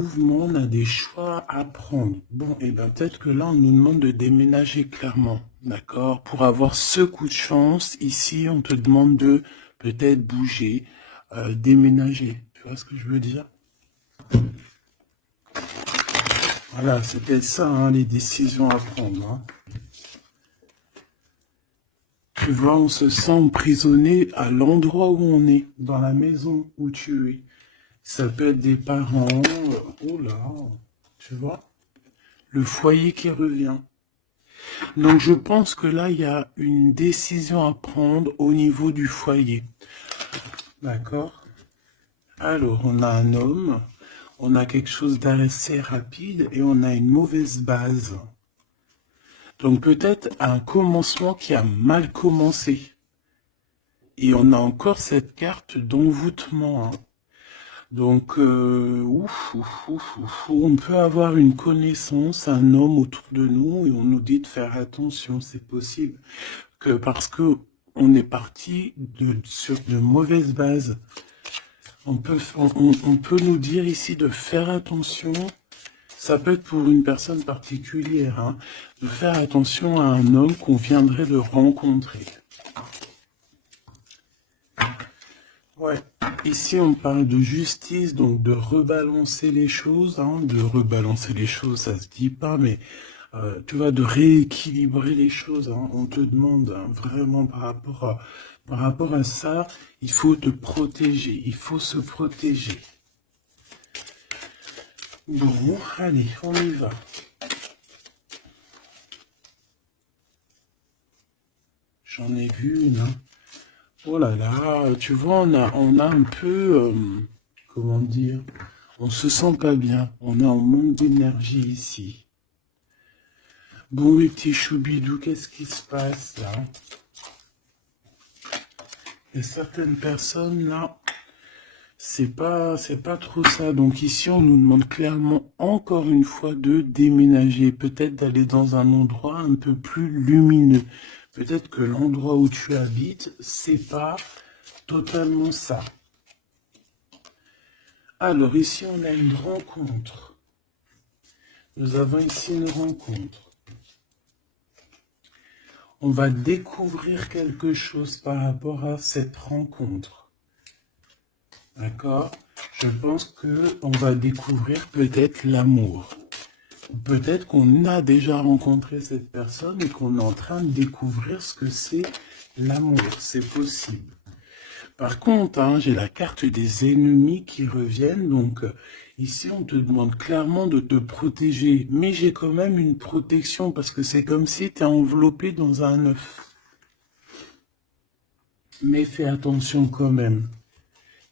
mouvement, on a des choix à prendre. Bon, et ben peut-être que là, on nous demande de déménager clairement, d'accord? Pour avoir ce coup de chance, ici, on te demande de peut-être bouger, déménager. Tu vois ce que je veux dire? Voilà, c'est peut-être ça, hein, les décisions à prendre, hein. Tu vois, on se sent emprisonné à l'endroit où on est, dans la maison où tu es. Ça peut être des parents, oh là, tu vois, le foyer qui revient. Donc je pense que là, il y a une décision à prendre au niveau du foyer. D'accord? Alors, on a un homme, on a quelque chose d'assez rapide et on a une mauvaise base. Donc peut-être un commencement qui a mal commencé. Et on a encore cette carte d'envoûtement, hein. Donc, on peut avoir une connaissance, un homme autour de nous, et on nous dit de faire attention, c'est possible. Que parce que on est parti sur de mauvaises bases. On peut nous dire ici de faire attention. Ça peut être pour une personne particulière, hein, de faire attention à un homme qu'on viendrait de rencontrer. Ouais, ici on parle de justice, donc de rebalancer les choses, hein, de rebalancer les choses, ça se dit pas, mais tu vois, de rééquilibrer les choses, hein. On te demande, hein, vraiment par rapport à ça, il faut te protéger, il faut se protéger. Bon, allez, on y va. J'en ai vu une, hein. Oh là là, tu vois, on a un peu, comment dire, on se sent pas bien, on est en manque d'énergie ici. Bon, mes petits choubidous, qu'est-ce qui se passe là? Il y a certaines personnes là, c'est pas trop ça. Donc ici, on nous demande clairement encore une fois de déménager, peut-être d'aller dans un endroit un peu plus lumineux. Peut-être que l'endroit où tu habites, c'est pas totalement ça. Alors ici, on a une rencontre. Nous avons ici une rencontre. On va découvrir quelque chose par rapport à cette rencontre. D'accord? Je pense qu'on va découvrir peut-être l'amour. Peut-être qu'on a déjà rencontré cette personne et qu'on est en train de découvrir ce que c'est l'amour. C'est possible. Par contre, hein, j'ai la carte des ennemis qui reviennent. Donc, ici, on te demande clairement de te protéger. Mais j'ai quand même une protection parce que c'est comme si tu es enveloppé dans un œuf. Mais fais attention quand même.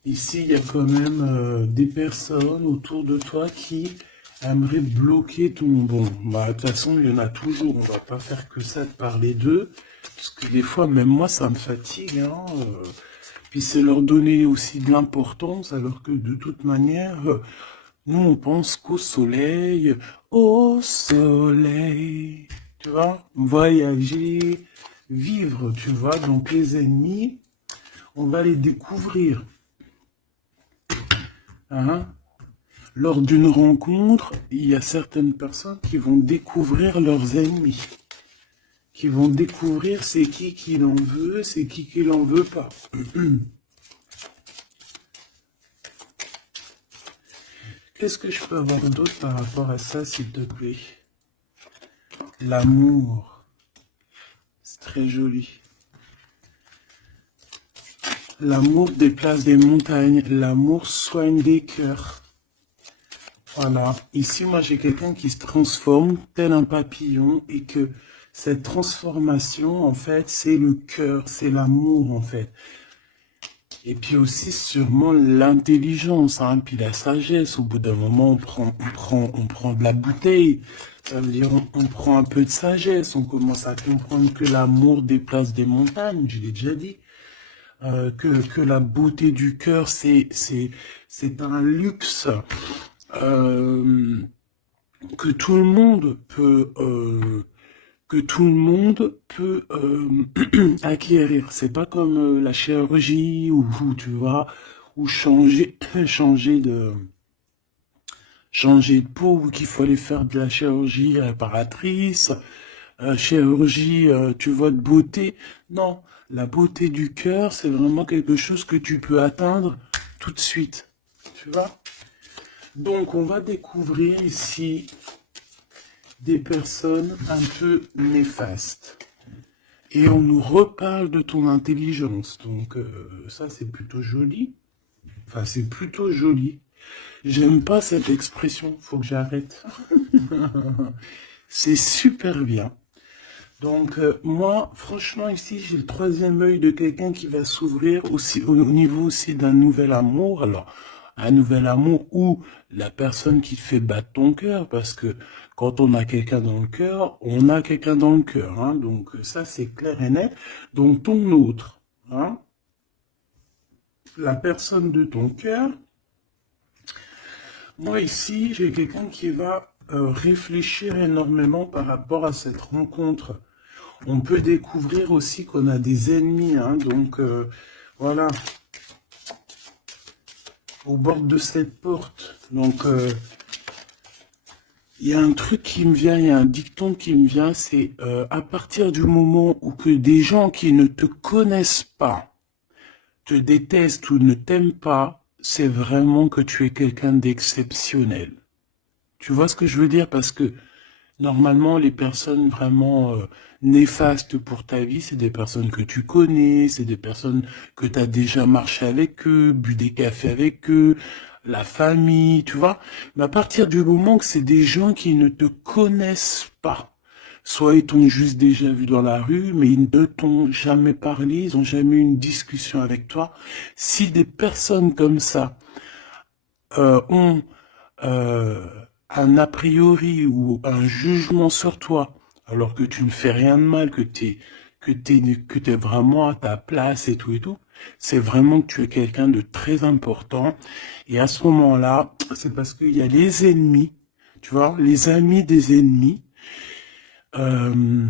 Ici, il y a quand même des personnes autour de toi qui aimeraient bloquer ton bon. Bah, de toute façon, il y en a toujours. On va pas faire que ça de parler d'eux. Parce que des fois, même moi, ça me fatigue, hein. Puis c'est leur donner aussi de l'importance, alors que de toute manière, nous, on pense qu'au soleil, tu vois, voyager, vivre, tu vois. Donc les ennemis, on va les découvrir. Hein? Lors d'une rencontre, il y a certaines personnes qui vont découvrir leurs ennemis, qui vont découvrir c'est qui l'en veut, c'est qui l'en veut pas. Qu'est-ce que je peux avoir d'autre par rapport à ça, s'il te plaît? L'amour. C'est très joli. L'amour déplace des montagnes. L'amour soigne des cœurs. Voilà. Ici, moi, j'ai quelqu'un qui se transforme tel un papillon et que cette transformation, en fait, c'est le cœur, c'est l'amour, en fait. Et puis aussi, sûrement, l'intelligence, hein, puis la sagesse. Au bout d'un moment, on prend de la bouteille. Ça veut dire, on prend un peu de sagesse. On commence à comprendre que l'amour déplace des montagnes, je l'ai déjà dit. Que la beauté du cœur, c'est un luxe que tout le monde peut acquérir. C'est pas comme la chirurgie ou tu vois ou changer changer de peau ou qu'il faut aller faire de la chirurgie réparatrice, chirurgie, tu vois, de beauté. Non, la beauté du cœur, c'est vraiment quelque chose que tu peux atteindre tout de suite. Tu vois? Donc, on va découvrir ici des personnes un peu néfastes. Et on nous reparle de ton intelligence. Donc, ça, c'est plutôt joli. Enfin, c'est plutôt joli. J'aime pas cette expression. Faut que j'arrête. C'est super bien. Donc, moi, franchement, ici, j'ai le troisième œil de quelqu'un qui va s'ouvrir aussi au niveau aussi d'un nouvel amour. Alors, un nouvel amour ou la personne qui te fait battre ton cœur, parce que quand on a quelqu'un dans le cœur, on a quelqu'un dans le cœur. Hein, donc, ça, c'est clair et net. Donc, ton autre, hein, la personne de ton cœur, moi, ici, j'ai quelqu'un qui va réfléchir énormément par rapport à cette rencontre. On peut découvrir aussi qu'on a des ennemis, hein, donc voilà, au bord de cette porte. Donc, il y a un truc qui me vient, il y a un dicton qui me vient, c'est à partir du moment où que des gens qui ne te connaissent pas te détestent ou ne t'aiment pas, c'est vraiment que tu es quelqu'un d'exceptionnel. Tu vois ce que je veux dire? Parce que normalement, les personnes vraiment néfastes pour ta vie, c'est des personnes que tu connais, c'est des personnes que tu as déjà marché avec eux, bu des cafés avec eux, la famille, tu vois. Mais à partir du moment que c'est des gens qui ne te connaissent pas, soit ils t'ont juste déjà vu dans la rue, mais ils ne t'ont jamais parlé, ils n'ont jamais eu une discussion avec toi. Si des personnes comme ça ont euh, un a priori ou un jugement sur toi, alors que tu ne fais rien de mal, que t'es vraiment à ta place et tout, c'est vraiment que tu es quelqu'un de très important. Et à ce moment-là, c'est parce qu'il y a les ennemis, tu vois, les amis des ennemis, euh,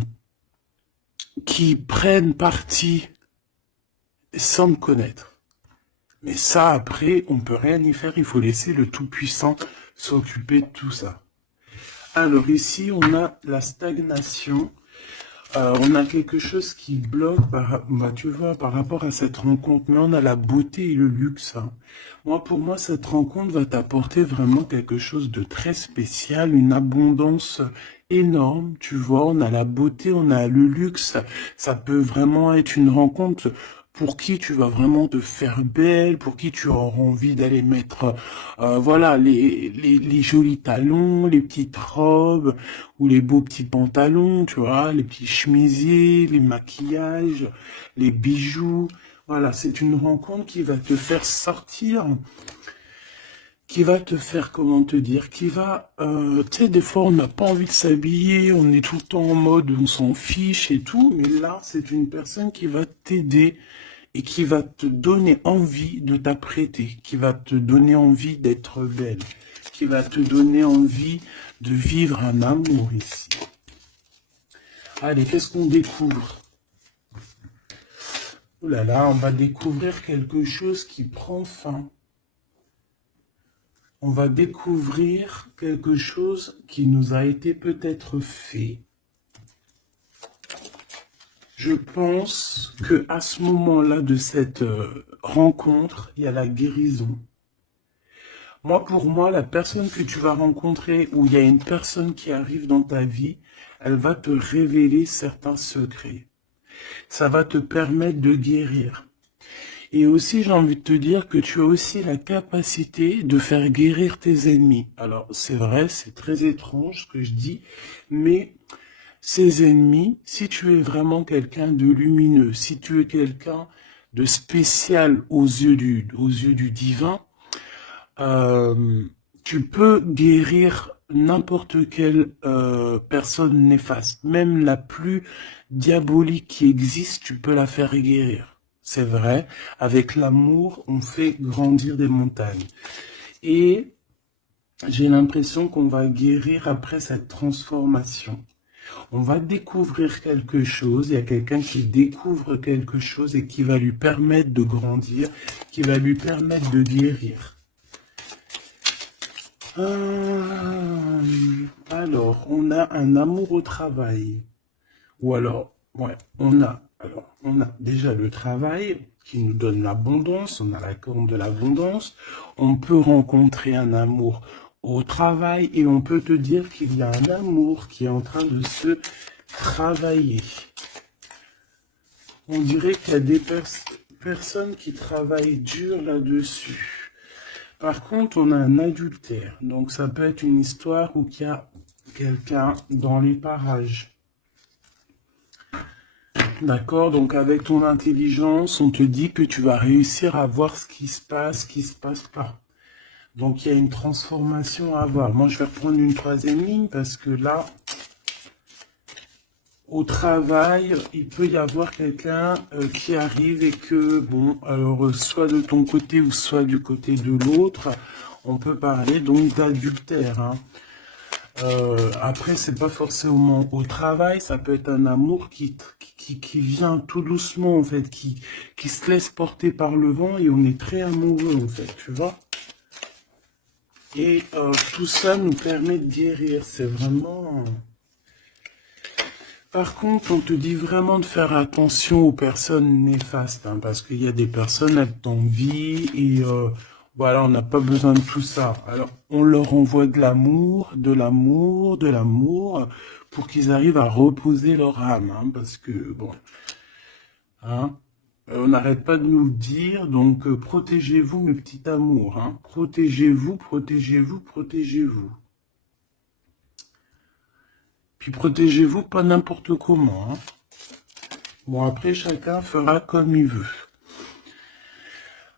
qui prennent parti sans me connaître. Mais ça, après, on peut rien y faire. Il faut laisser le Tout-Puissant s'occuper de tout ça. Alors ici, on a la stagnation. On a quelque chose qui bloque, tu vois, par rapport à cette rencontre. Mais on a la beauté et le luxe. Hein. Pour moi, cette rencontre va t'apporter vraiment quelque chose de très spécial, une abondance énorme. Tu vois, on a la beauté, on a le luxe. Ça peut vraiment être une rencontre pour qui tu vas vraiment te faire belle, pour qui tu auras envie d'aller mettre, voilà, les jolis talons, les petites robes, ou les beaux petits pantalons, tu vois, les petits chemisiers, les maquillages, les bijoux. Voilà, c'est une rencontre qui va te faire sortir, qui va te faire, comment te dire, qui va, tu sais, des fois on n'a pas envie de s'habiller, on est tout le temps en mode, on s'en fiche et tout, mais là, c'est une personne qui va t'aider et qui va te donner envie de t'apprêter, qui va te donner envie d'être belle, qui va te donner envie de vivre un amour ici. Allez, qu'est-ce qu'on découvre? Oh là là, on va découvrir quelque chose qui prend fin. On va découvrir quelque chose qui nous a été peut-être fait. Je pense que à ce moment-là de cette rencontre, il y a la guérison. Pour moi, la personne que tu vas rencontrer, ou il y a une personne qui arrive dans ta vie, elle va te révéler certains secrets. Ça va te permettre de guérir. Et aussi, j'ai envie de te dire que tu as aussi la capacité de faire guérir tes ennemis. Alors, c'est vrai, c'est très étrange ce que je dis, mais ces ennemis, si tu es vraiment quelqu'un de lumineux, si tu es quelqu'un de spécial aux yeux du divin, tu peux guérir n'importe quelle personne néfaste. Même la plus diabolique qui existe, tu peux la faire guérir. C'est vrai, avec l'amour, on fait grandir des montagnes. Et j'ai l'impression qu'on va guérir après cette transformation. On va découvrir quelque chose, il y a quelqu'un qui découvre quelque chose et qui va lui permettre de grandir, qui va lui permettre de guérir. Alors, on a un amour au travail. Ou alors, ouais, on a déjà le travail qui nous donne l'abondance, on a la corne de l'abondance. On peut rencontrer un amour au travail et on peut te dire qu'il y a un amour qui est en train de se travailler. On dirait qu'il y a des personnes qui travaillent dur là-dessus. Par contre, on a un adultère. Donc, ça peut être une histoire où il y a quelqu'un dans les parages. D'accord? Donc, avec ton intelligence, on te dit que tu vas réussir à voir ce qui se passe pas. Donc, il y a une transformation à avoir. Moi, je vais reprendre une troisième ligne parce que là, au travail, il peut y avoir quelqu'un qui arrive et que, bon, alors, soit de ton côté ou soit du côté de l'autre, on peut parler donc d'adultère, hein. Après, c'est pas forcément au travail, ça peut être un amour qui vient tout doucement, en fait, qui se laisse porter par le vent et on est très amoureux, en fait, tu vois. Et tout ça nous permet de guérir, c'est vraiment... Par contre, on te dit vraiment de faire attention aux personnes néfastes, hein, parce qu'il y a des personnes, elles t'envient et voilà, on n'a pas besoin de tout ça. Alors, on leur envoie de l'amour, de l'amour, de l'amour, pour qu'ils arrivent à reposer leur âme, hein, parce que, bon, hein, on n'arrête pas de nous le dire, donc protégez-vous, mes petits amours, hein, protégez-vous, protégez-vous, protégez-vous. Puis protégez-vous pas n'importe comment, hein. Bon, après, chacun fera comme il veut.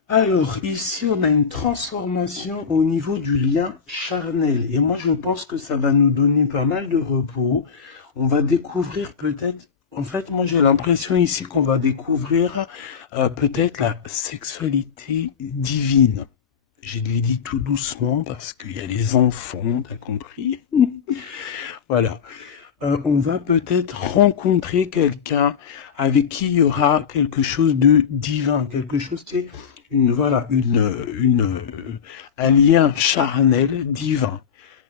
Alors, ici, on a une transformation au niveau du lien charnel. Et moi, je pense que ça va nous donner pas mal de repos. On va découvrir peut-être... En fait, moi, j'ai l'impression ici qu'on va découvrir peut-être la sexualité divine. Je l'ai dit tout doucement parce qu'il y a les enfants, t'as compris? Voilà. On va peut-être rencontrer quelqu'un avec qui il y aura quelque chose de divin, quelque chose qui est un lien charnel divin.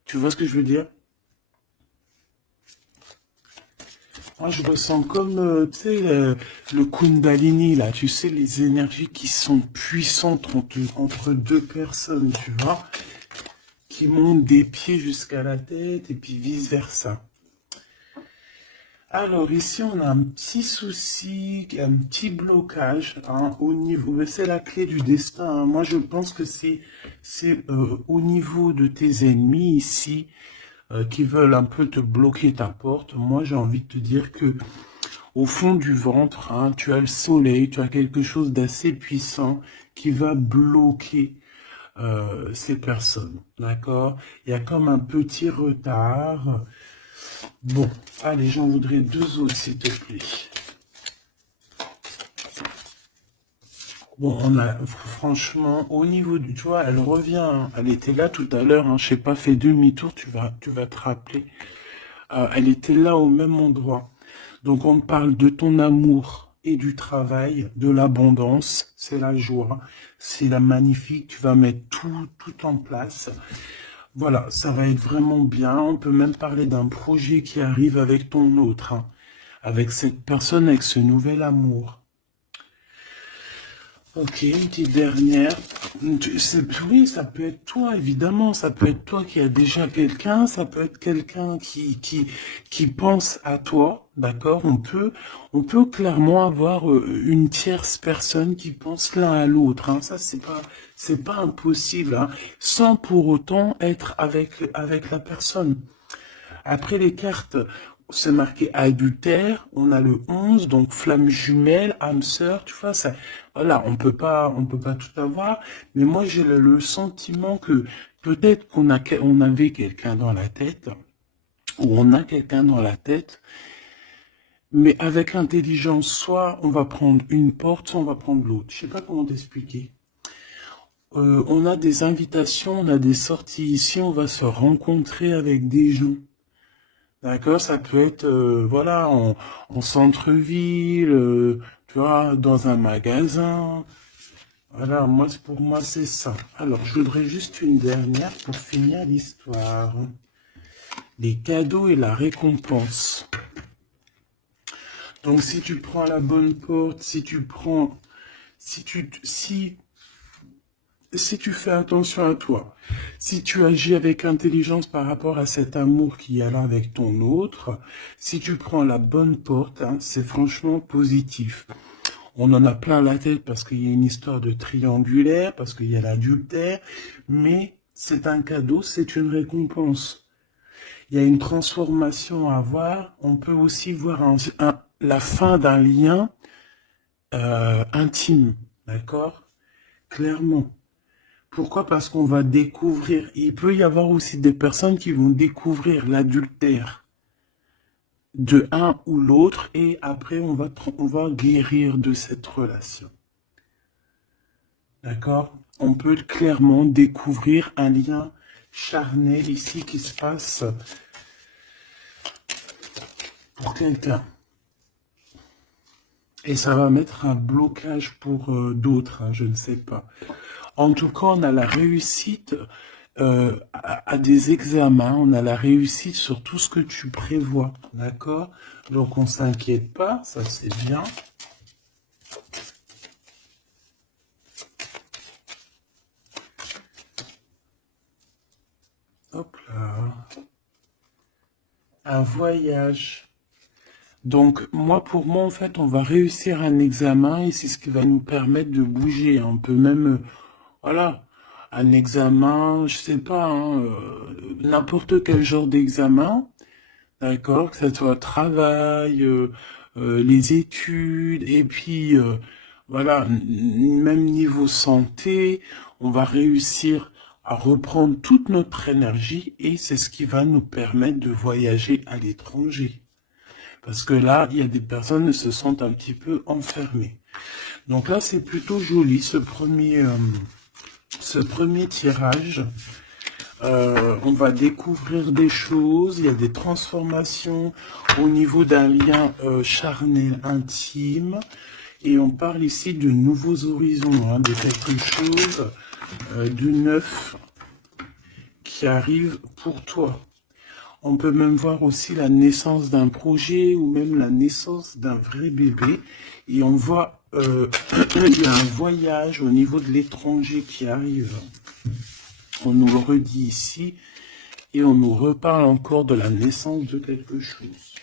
Tu vois ce que je veux dire? Moi, je ressens comme, tu sais, le Kundalini, là, tu sais, les énergies qui sont puissantes entre deux personnes, tu vois, qui montent des pieds jusqu'à la tête et puis vice-versa. Alors ici, on a un petit souci, un petit blocage, hein, au niveau, mais c'est la clé du destin, hein. Moi, je pense que c'est au niveau de tes ennemis ici qui veulent un peu te bloquer ta porte. Moi, j'ai envie de te dire que au fond du ventre, hein, tu as le soleil, tu as quelque chose d'assez puissant qui va bloquer ces personnes, d'accord? Il y a comme un petit retard. Bon, allez, j'en voudrais deux autres, s'il te plaît. Bon, on a, franchement, au niveau du, tu vois, elle revient, hein. Elle était là tout à l'heure, hein, je sais pas, fais demi-tour, tu vas te rappeler. Elle était là au même endroit. Donc, on parle de ton amour et du travail, de l'abondance, c'est la joie, c'est la magnifique, tu vas mettre tout en place. Voilà, ça va être vraiment bien. On peut même parler d'un projet qui arrive avec ton autre, hein, avec cette personne, avec ce nouvel amour. Ok, une petite dernière. Oui, ça peut être toi, évidemment. Ça peut être toi qui as déjà quelqu'un. Ça peut être quelqu'un qui pense à toi. D'accord? On peut clairement avoir une tierce personne qui pense l'un à l'autre, hein. Ça, c'est pas impossible, hein, sans pour autant être avec la personne. Après les cartes, c'est marqué adultère, on a le 11, donc flamme jumelle, âme sœur, tu vois, ça, voilà, on peut pas tout avoir, mais moi j'ai le sentiment que peut-être on avait quelqu'un dans la tête, ou on a quelqu'un dans la tête, mais avec intelligence, soit on va prendre une porte, soit on va prendre l'autre. Je sais pas comment t'expliquer. On a des invitations, on a des sorties ici, on va se rencontrer avec des gens. D'accord, ça peut être, voilà, en centre-ville, tu vois, dans un magasin. Voilà, moi, pour moi, c'est ça. Alors, je voudrais juste une dernière pour finir l'histoire. Les cadeaux et la récompense. Donc, si tu prends la bonne porte, si tu fais attention à toi, si tu agis avec intelligence par rapport à cet amour qui est là avec ton autre, si tu prends la bonne porte, hein, c'est franchement positif. On en a plein la tête parce qu'il y a une histoire de triangulaire, parce qu'il y a l'adultère, mais c'est un cadeau, c'est une récompense. Il y a une transformation à voir. On peut aussi voir la fin d'un lien intime, d'accord? Clairement. Pourquoi? Parce qu'on va découvrir. Il peut y avoir aussi des personnes qui vont découvrir l'adultère de un ou l'autre et après on va guérir de cette relation. D'accord? On peut clairement découvrir un lien charnel ici qui se passe pour quelqu'un. Et ça va mettre un blocage pour d'autres, hein, je ne sais pas. En tout cas, on a la réussite à des examens, on a la réussite sur tout ce que tu prévois, d'accord? Donc on s'inquiète pas, ça c'est bien. Hop là. Un voyage. Donc pour moi, en fait, on va réussir un examen et c'est ce qui va nous permettre de bouger. On peut même, voilà, un examen, je sais pas, hein, n'importe quel genre d'examen, d'accord, que ce soit travail, les études, et puis, voilà, même niveau santé, on va réussir à reprendre toute notre énergie et c'est ce qui va nous permettre de voyager à l'étranger. Parce que là, il y a des personnes qui se sentent un petit peu enfermées. Donc là, c'est plutôt joli, ce premier tirage. On va découvrir des choses, il y a des transformations au niveau d'un lien charnel intime. Et on parle ici de nouveaux horizons, hein, de quelque chose de neuf qui arrive pour toi. On peut même voir aussi la naissance d'un projet ou même la naissance d'un vrai bébé. Et on voit il y a un voyage au niveau de l'étranger qui arrive. On nous le redit ici et on nous reparle encore de la naissance de quelque chose.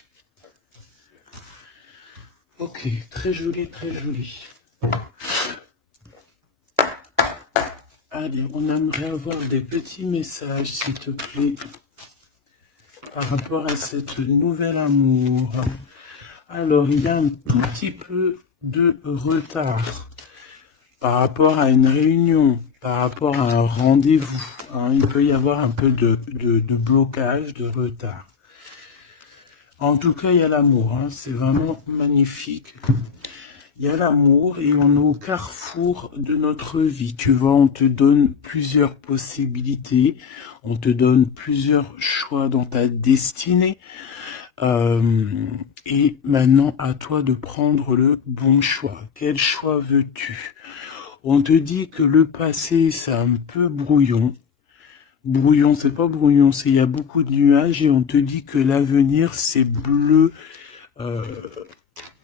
Ok, très joli, très joli. Allez, on aimerait avoir des petits messages, s'il te plaît, par rapport à cette nouvel amour. Alors, il y a un tout petit peu de retard par rapport à une réunion, par rapport à un rendez-vous. Hein, il peut y avoir un peu de blocage, de retard. En tout cas, il y a l'amour. Hein, c'est vraiment magnifique. Il y a l'amour et on est au carrefour de notre vie. Tu vois, on te donne plusieurs possibilités, on te donne plusieurs choix dans ta destinée. Et maintenant, à toi de prendre le bon choix. Quel choix veux-tu? On te dit que le passé, c'est un peu brouillon. Brouillon, c'est pas brouillon, c'est il y a beaucoup de nuages et on te dit que l'avenir, c'est bleu.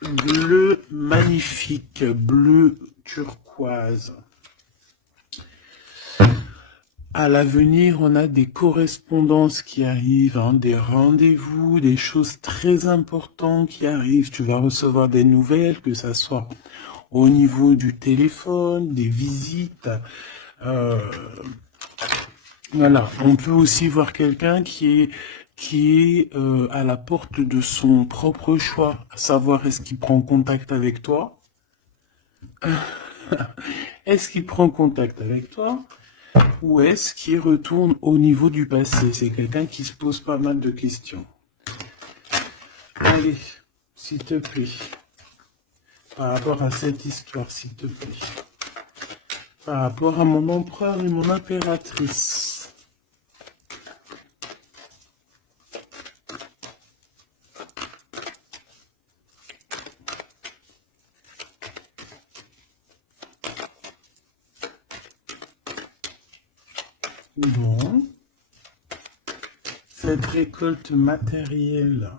Bleu magnifique, bleu turquoise. À l'avenir, on a des correspondances qui arrivent, hein, des rendez-vous, des choses très importantes qui arrivent. Tu vas recevoir des nouvelles, que ça soit au niveau du téléphone, des visites. Voilà, on peut aussi voir quelqu'un qui est à la porte de son propre choix, à savoir est-ce qu'il prend contact avec toi? Est-ce qu'il prend contact avec toi ou est-ce qu'il retourne au niveau du passé? C'est quelqu'un qui se pose pas mal de questions. Allez, s'il te plaît, par rapport à cette histoire, s'il te plaît, par rapport à mon empereur et mon impératrice. Bon. Cette récolte matérielle.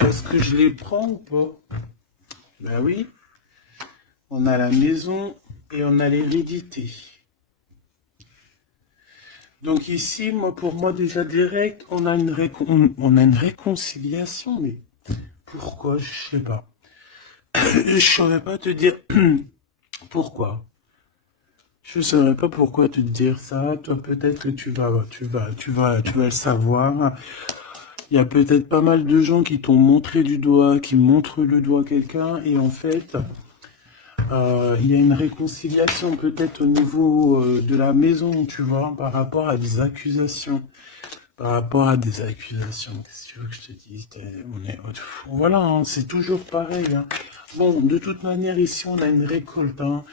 Est-ce que je les prends ou pas? Ben oui. On a la maison et on a l'hérédité. Donc ici, pour moi déjà direct, on a une réconciliation, mais pourquoi? Je sais pas. Je saurais pas te dire pourquoi. Je saurais pas pourquoi te dire ça. Toi, peut-être que tu vas le savoir. Il y a peut-être pas mal de gens qui t'ont montré du doigt, qui montrent le doigt à quelqu'un, et en fait, il y a une réconciliation peut-être au niveau de la maison, tu vois, par rapport à des accusations. Par rapport à des accusations, qu'est-ce que tu veux que je te dise? Voilà, hein, c'est toujours pareil. Hein. Bon, de toute manière, ici, on a une récolte. Hein.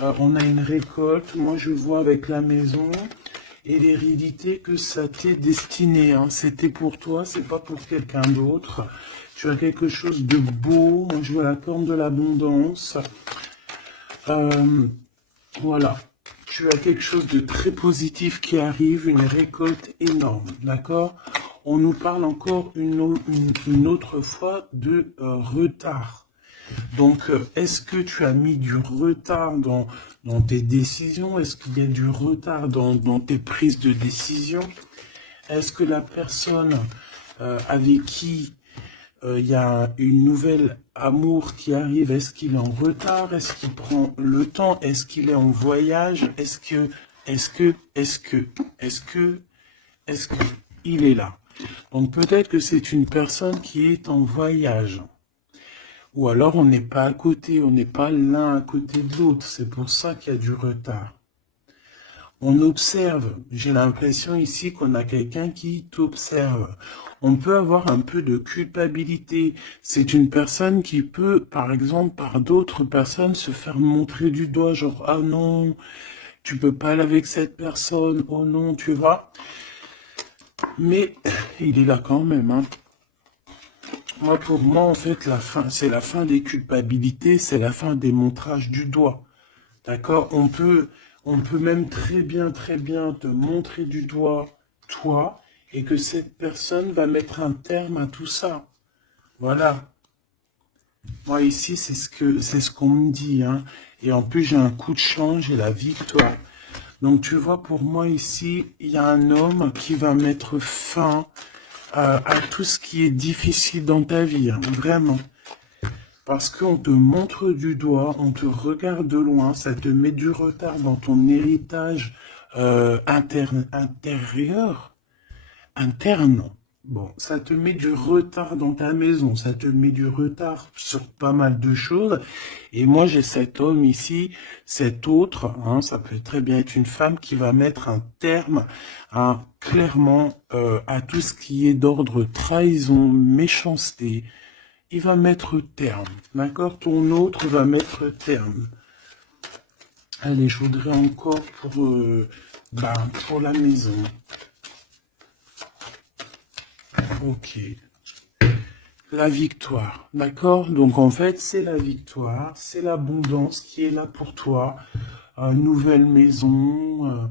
On a une récolte. Moi, je vois avec la maison et l'hérédité que ça t'est destiné. Hein. C'était pour toi, c'est pas pour quelqu'un d'autre. Tu as quelque chose de beau. Moi, je vois la corne de l'abondance. Voilà. Tu as quelque chose de très positif qui arrive, une récolte énorme, d'accord? On nous parle encore une autre fois de retard. Donc, est-ce que tu as mis du retard dans tes décisions? Est-ce qu'il y a du retard dans tes prises de décision? Est-ce que la personne avec qui il y a une nouvelle amour qui arrive, est-ce qu'il est en retard? Est-ce qu'il prend le temps? Est-ce qu'il est en voyage? Est-ce que il est là? Donc peut-être que c'est une personne qui est en voyage. Ou alors on n'est pas à côté, on n'est pas l'un à côté de l'autre. C'est pour ça qu'il y a du retard. On observe. J'ai l'impression ici qu'on a quelqu'un qui t'observe. On peut avoir un peu de culpabilité. C'est une personne qui peut, par exemple, par d'autres personnes, se faire montrer du doigt, genre, ah non, tu peux pas aller avec cette personne, oh non, tu vois. Mais il est là quand même, hein. Moi, pour moi, en fait, la fin, c'est la fin des culpabilités, c'est la fin des montrages du doigt. D'accord? On peut même très bien te montrer du doigt, toi, et que cette personne va mettre un terme à tout ça. Voilà. Moi, ici, c'est ce qu'on me dit, hein. Et en plus, j'ai un coup de change et la victoire. Donc, tu vois, pour moi, ici, il y a un homme qui va mettre fin à tout ce qui est difficile dans ta vie, hein, vraiment. Parce qu'on te montre du doigt, on te regarde de loin, ça te met du retard dans ton héritage interne. Bon, ça te met du retard dans ta maison, ça te met du retard sur pas mal de choses. Et moi, j'ai cet homme ici, cet autre, hein, ça peut très bien être une femme qui va mettre un terme clairement à tout ce qui est d'ordre trahison, méchanceté. Il va mettre terme, d'accord? Ton autre va mettre terme. Allez, je voudrais encore pour la maison. Ok. La victoire, d'accord? Donc en fait, c'est la victoire, c'est l'abondance qui est là pour toi. Nouvelle maison,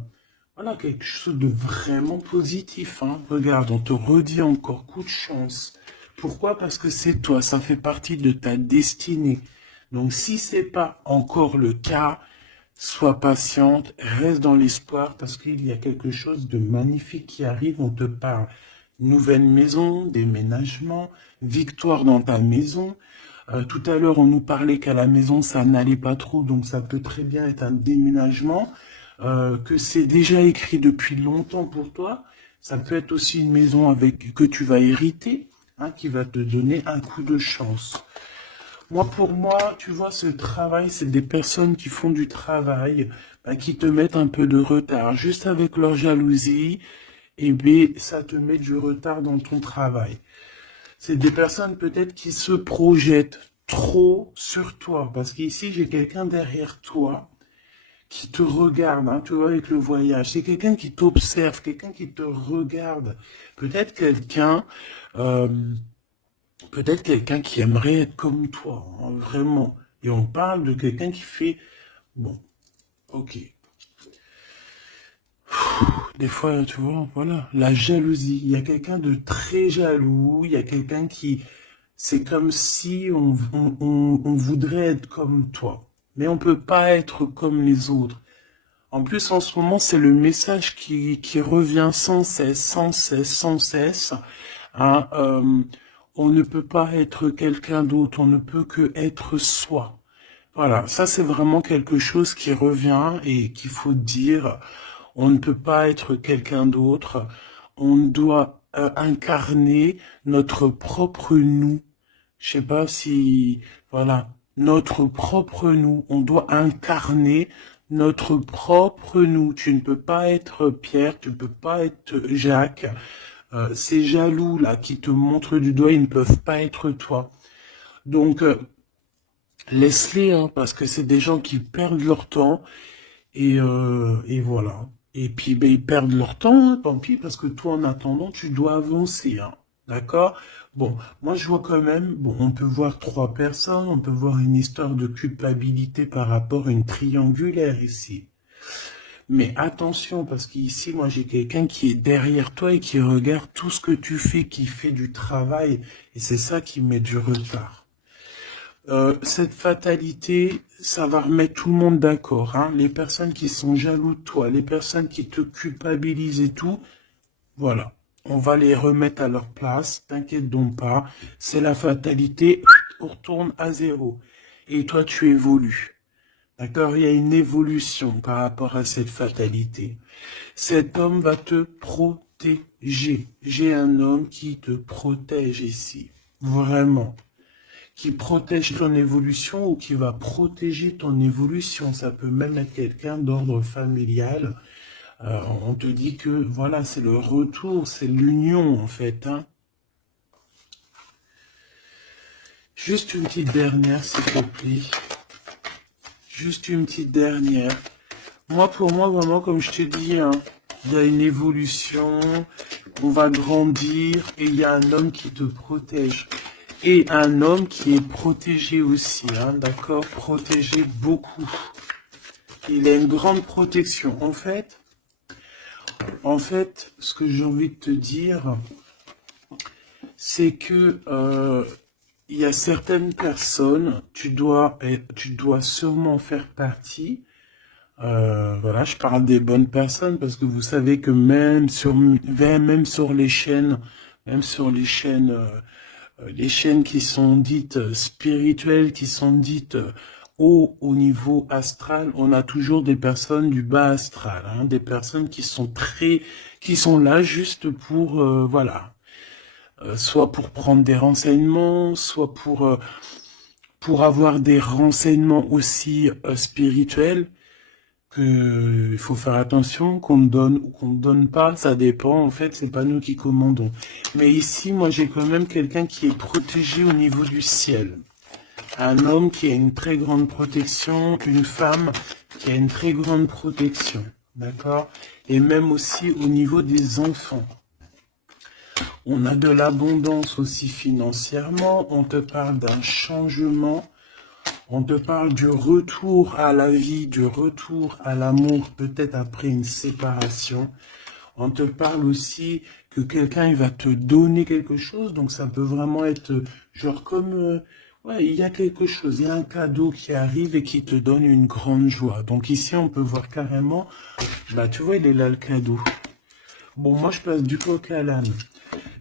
voilà, quelque chose de vraiment positif, hein. Regarde, on te redit encore coup de chance. Pourquoi? Parce que c'est toi, ça fait partie de ta destinée. Donc si c'est pas encore le cas, sois patiente, reste dans l'espoir parce qu'il y a quelque chose de magnifique qui arrive, on te parle. Nouvelle maison, déménagement, victoire dans ta maison. Tout à l'heure, on nous parlait qu'à la maison, ça n'allait pas trop, donc ça peut très bien être un déménagement, que c'est déjà écrit depuis longtemps pour toi. Ça peut être aussi une maison que tu vas hériter, hein, qui va te donner un coup de chance. Moi, pour moi, tu vois, ce travail, c'est des personnes qui font du travail, qui te mettent un peu de retard, juste avec leur jalousie, et bien, ça te met du retard dans ton travail. C'est des personnes peut-être qui se projettent trop sur toi, parce qu'ici, j'ai quelqu'un derrière toi qui te regarde, hein, tu vois, avec le voyage. C'est quelqu'un qui t'observe, quelqu'un qui te regarde. Peut-être quelqu'un, euh, peut-être quelqu'un qui aimerait être comme toi, hein, vraiment. Et on parle de quelqu'un qui fait, bon, ok. Des fois, tu vois, voilà, la jalousie. Il y a quelqu'un de très jaloux, il y a quelqu'un qui, c'est comme si on voudrait être comme toi. Mais on peut pas être comme les autres. En plus, en ce moment, c'est le message qui revient sans cesse, sans cesse, sans cesse. Hein, on ne peut pas être quelqu'un d'autre, on ne peut que être soi. Voilà, ça c'est vraiment quelque chose qui revient et qu'il faut dire. On ne peut pas être quelqu'un d'autre. On doit incarner notre propre nous. Je sais pas si, voilà, notre propre nous. On doit incarner notre propre nous. Tu ne peux pas être Pierre, tu ne peux pas être Jacques. Ces jaloux là qui te montrent du doigt, ils ne peuvent pas être toi. Donc laisse-les, hein, parce que c'est des gens qui perdent leur temps et voilà. Et puis ben, ils perdent leur temps, hein, tant pis, parce que toi en attendant tu dois avancer, hein. D'accord? Bon, moi je vois quand même, bon, on peut voir trois personnes, on peut voir une histoire de culpabilité par rapport à une triangulaire ici. Mais attention, parce qu'ici, moi, j'ai quelqu'un qui est derrière toi et qui regarde tout ce que tu fais, qui fait du travail. Et c'est ça qui met du retard. Cette fatalité, ça va remettre tout le monde d'accord, hein. Les personnes qui sont jaloux de toi, les personnes qui te culpabilisent et tout, voilà. On va les remettre à leur place, t'inquiète donc pas. C'est la fatalité, on retourne à zéro. Et toi, tu évolues. D'accord? Il y a une évolution par rapport à cette fatalité. Cet homme va te protéger. J'ai un homme qui te protège ici. Vraiment. Qui protège ton évolution ou qui va protéger ton évolution. Ça peut même être quelqu'un d'ordre familial. On te dit que, voilà, c'est le retour, c'est l'union, en fait, hein. Juste une petite dernière, s'il te plaît. Juste une petite dernière. Moi, pour moi, vraiment, comme je te dis, hein, il y a une évolution, on va grandir, et il y a un homme qui te protège. Et un homme qui est protégé aussi, hein, d'accord? Protégé beaucoup. Il a une grande protection. En fait, ce que j'ai envie de te dire, c'est que il y a certaines personnes, tu dois sûrement faire partie. Voilà, je parle des bonnes personnes parce que vous savez que même sur les chaînes, même sur les chaînes qui sont dites spirituelles, qui sont dites au niveau astral, on a toujours des personnes du bas astral, hein, des personnes qui sont là juste pour, voilà, soit pour prendre des renseignements, soit pour avoir des renseignements aussi spirituels. Il faut faire attention qu'on donne ou qu'on ne donne pas, ça dépend, en fait, c'est pas nous qui commandons. Mais ici, moi, j'ai quand même quelqu'un qui est protégé au niveau du ciel. Un homme qui a une très grande protection, une femme qui a une très grande protection, d'accord? Et même aussi au niveau des enfants. On a de l'abondance aussi financièrement, on te parle d'un changement. On te parle du retour à la vie, du retour à l'amour, peut-être après une séparation. On te parle aussi que quelqu'un il va te donner quelque chose, donc ça peut vraiment être genre comme, ouais, il y a quelque chose, il y a un cadeau qui arrive et qui te donne une grande joie. Donc ici, on peut voir carrément, bah tu vois, il est là le cadeau. Bon, moi je passe du coq à l'âne.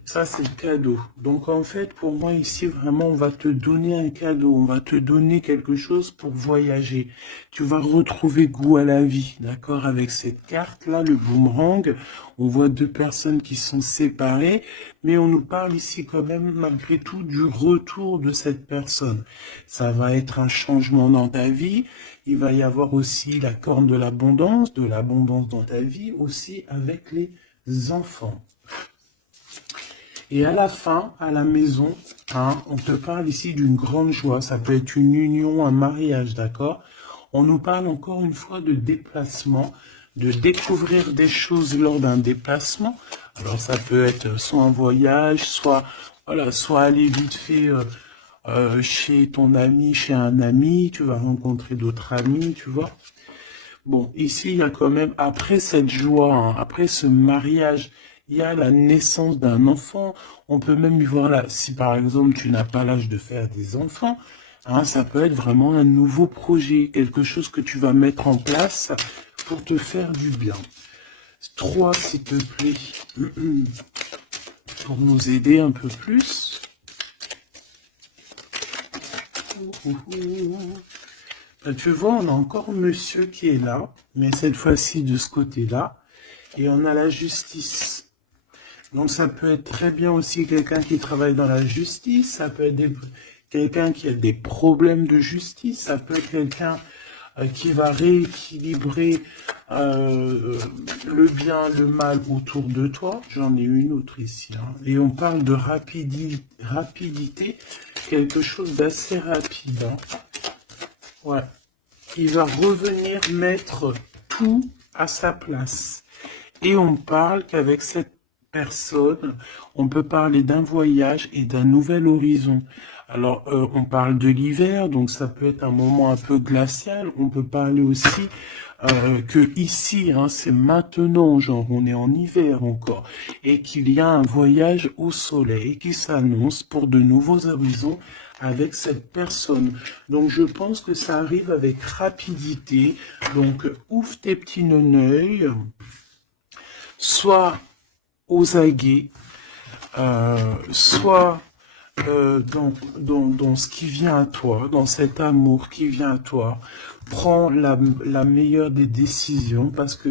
Ça, c'est le cadeau. Donc, en fait, pour moi, ici, vraiment, on va te donner un cadeau. On va te donner quelque chose pour voyager. Tu vas retrouver goût à la vie, d'accord? Avec cette carte-là, le boomerang, on voit deux personnes qui sont séparées, mais on nous parle ici quand même, malgré tout, du retour de cette personne. Ça va être un changement dans ta vie. Il va y avoir aussi la corne de l'abondance dans ta vie, aussi avec les enfants. Et à la fin, à la maison, hein, on te parle ici d'une grande joie. Ça peut être une union, un mariage, d'accord? On nous parle encore une fois de déplacement, de découvrir des choses lors d'un déplacement. Alors ça peut être soit un voyage, soit voilà, soit aller vite fait chez ton ami, chez un ami, tu vas rencontrer d'autres amis, tu vois. Bon, ici, il y a quand même, après cette joie, hein, après ce mariage, il y a la naissance d'un enfant. On peut même y voir là, si par exemple tu n'as pas l'âge de faire des enfants, hein, ça peut être vraiment un nouveau projet, quelque chose que tu vas mettre en place pour te faire du bien. 3, s'il te plaît, pour nous aider un peu plus. Tu vois, on a encore monsieur qui est là, mais cette fois-ci de ce côté-là, et on a la justice. Donc ça peut être très bien aussi quelqu'un qui travaille dans la justice, ça peut être quelqu'un qui a des problèmes de justice, ça peut être quelqu'un qui va rééquilibrer le bien, le mal autour de toi. J'en ai une autre ici. Hein. Et on parle de rapidité, quelque chose d'assez rapide. Hein. Ouais. Il va revenir mettre tout à sa place. Et on parle qu'avec cette personne, on peut parler d'un voyage et d'un nouvel horizon. Alors, on parle de l'hiver, donc ça peut être un moment un peu glacial. On peut parler aussi que ici, hein, c'est maintenant, genre on est en hiver encore, et qu'il y a un voyage au soleil qui s'annonce pour de nouveaux horizons avec cette personne. Donc je pense que ça arrive avec rapidité. Donc ouvre tes petits neneuils, soit aux aguets, soit dans ce qui vient à toi, dans cet amour qui vient à toi. Prends la meilleure des décisions parce que,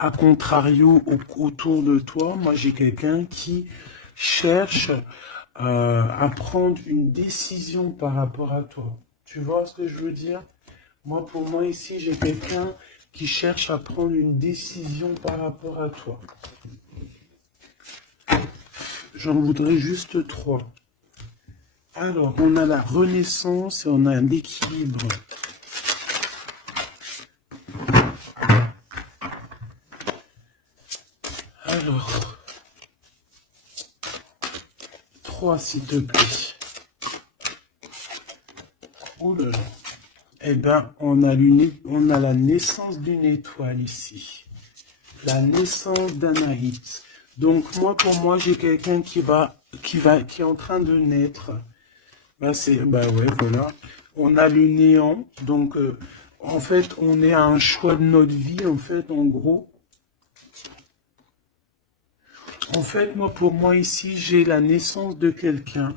à contrario, autour de toi, moi j'ai quelqu'un qui cherche à prendre une décision par rapport à toi. Tu vois ce que je veux dire? Moi, pour moi, ici, j'ai quelqu'un qui cherche à prendre une décision par rapport à toi. J'en voudrais juste 3. Alors, on a la renaissance et on a l'équilibre. Alors, 3 s'il te plaît. Oh là là. Eh ben, on a la naissance d'une étoile ici. La naissance d'Anaïs. Donc, pour moi, j'ai quelqu'un qui est en train de naître. Bah ouais, voilà. On a le néant. Donc, en fait, on est à un choix de notre vie, en fait, en gros. En fait, pour moi, ici, j'ai la naissance de quelqu'un.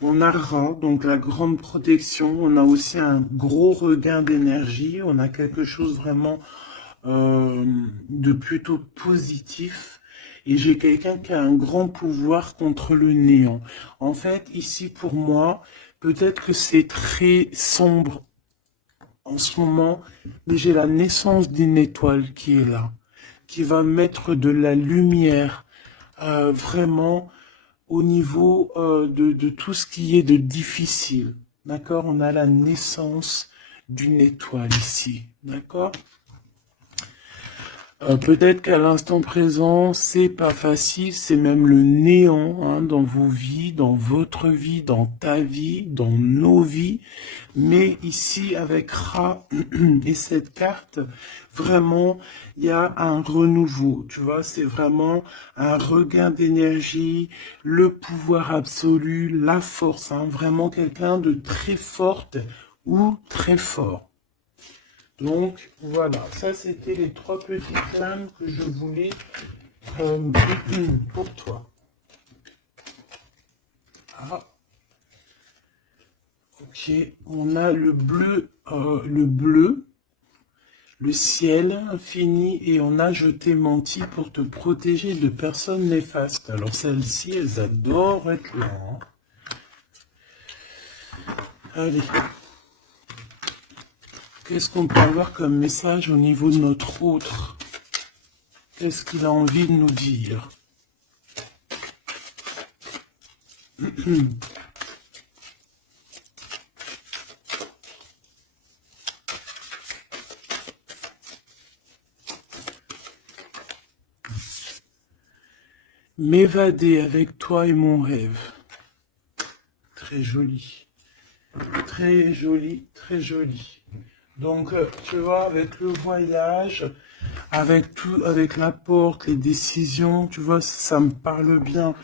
On a Ra, donc la grande protection. On a aussi un gros regain d'énergie. On a quelque chose vraiment de plutôt positif. Et j'ai quelqu'un qui a un grand pouvoir contre le néant. En fait, ici, pour moi, peut-être que c'est très sombre en ce moment, mais j'ai la naissance d'une étoile qui est là, qui va mettre de la lumière vraiment au niveau de tout ce qui est de difficile. D'accord? On a la naissance d'une étoile ici. D'accord? Peut-être qu'à l'instant présent, c'est pas facile, c'est même le néant hein, dans vos vies, dans votre vie, dans ta vie, dans nos vies. Mais ici, avec Ra et cette carte, vraiment, il y a un renouveau. Tu vois, c'est vraiment un regain d'énergie, le pouvoir absolu, la force. Hein, vraiment quelqu'un de très forte ou très fort. Donc, voilà, ça c'était les 3 petites flammes que je voulais pour toi. Ah. Ok, on a le bleu, le ciel infini et on a je t'ai menti pour te protéger de personnes néfastes. Alors celles-ci, elles adorent être là. Hein. Allez. Qu'est-ce qu'on peut avoir comme message au niveau de notre autre? Qu'est-ce qu'il a envie de nous dire? M'évader avec toi est mon rêve. Très joli. Très joli, très joli. Donc, tu vois, avec le voyage, avec tout, avec la porte, les décisions, tu vois, ça me parle bien.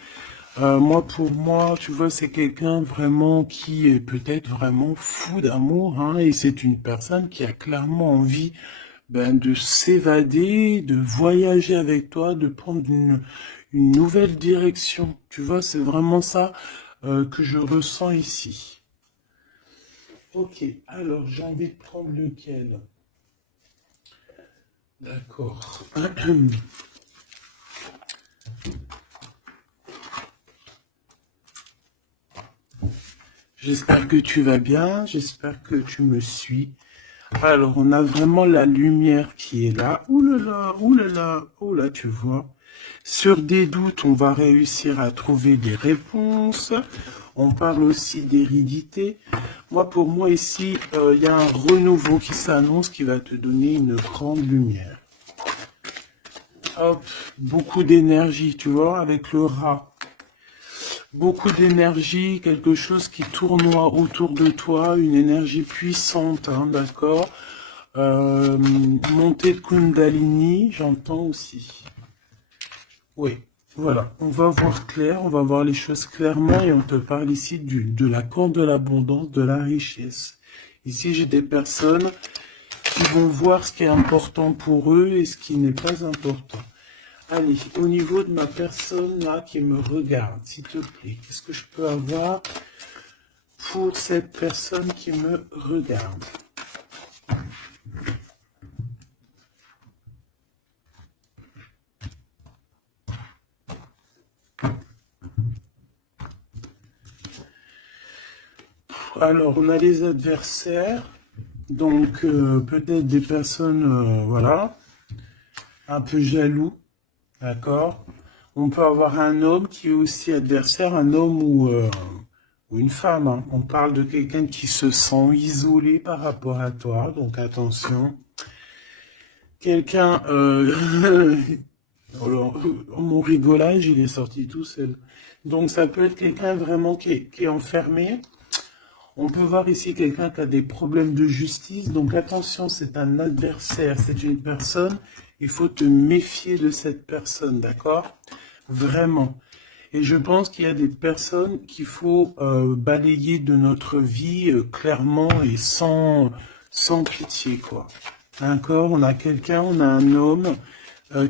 Moi, pour moi, tu vois, c'est quelqu'un vraiment qui est peut-être vraiment fou d'amour, hein, et c'est une personne qui a clairement envie, ben, de s'évader, de voyager avec toi, de prendre une nouvelle direction. Tu vois, c'est vraiment ça, que je ressens ici. Ok, alors j'ai envie de prendre lequel? D'accord. J'espère que tu vas bien, j'espère que tu me suis. Alors, on a vraiment la lumière qui est là. Ouh là là, ouh là là, oh là, tu vois. Sur des doutes, on va réussir à trouver des réponses. On parle aussi d'hérédité. Moi, pour moi, ici, il y a un renouveau qui s'annonce qui va te donner une grande lumière. Hop, beaucoup d'énergie, tu vois, avec le rat. Beaucoup d'énergie, quelque chose qui tournoie autour de toi, une énergie puissante, hein, d'accord. Montée de Kundalini, j'entends aussi. Oui, voilà, on va voir clair, on va voir les choses clairement et on te parle ici de la corde de l'abondance, de la richesse. Ici, j'ai des personnes qui vont voir ce qui est important pour eux et ce qui n'est pas important. Allez, au niveau de ma personne là qui me regarde, s'il te plaît, qu'est-ce que je peux avoir pour cette personne qui me regarde? Alors, on a les adversaires, donc peut-être des personnes, voilà, un peu jaloux, d'accord? On peut avoir un homme qui est aussi adversaire, un homme ou une femme, hein. On parle de quelqu'un qui se sent isolé par rapport à toi, donc attention. Quelqu'un, alors, mon rigolage, il est sorti tout seul. Donc ça peut être quelqu'un vraiment qui est enfermé. On peut voir ici quelqu'un qui a des problèmes de justice. Donc attention, c'est un adversaire, c'est une personne. Il faut te méfier de cette personne, d'accord? Vraiment. Et je pense qu'il y a des personnes qu'il faut balayer de notre vie clairement et sans pitié, quoi. D'accord? On a quelqu'un, on a un homme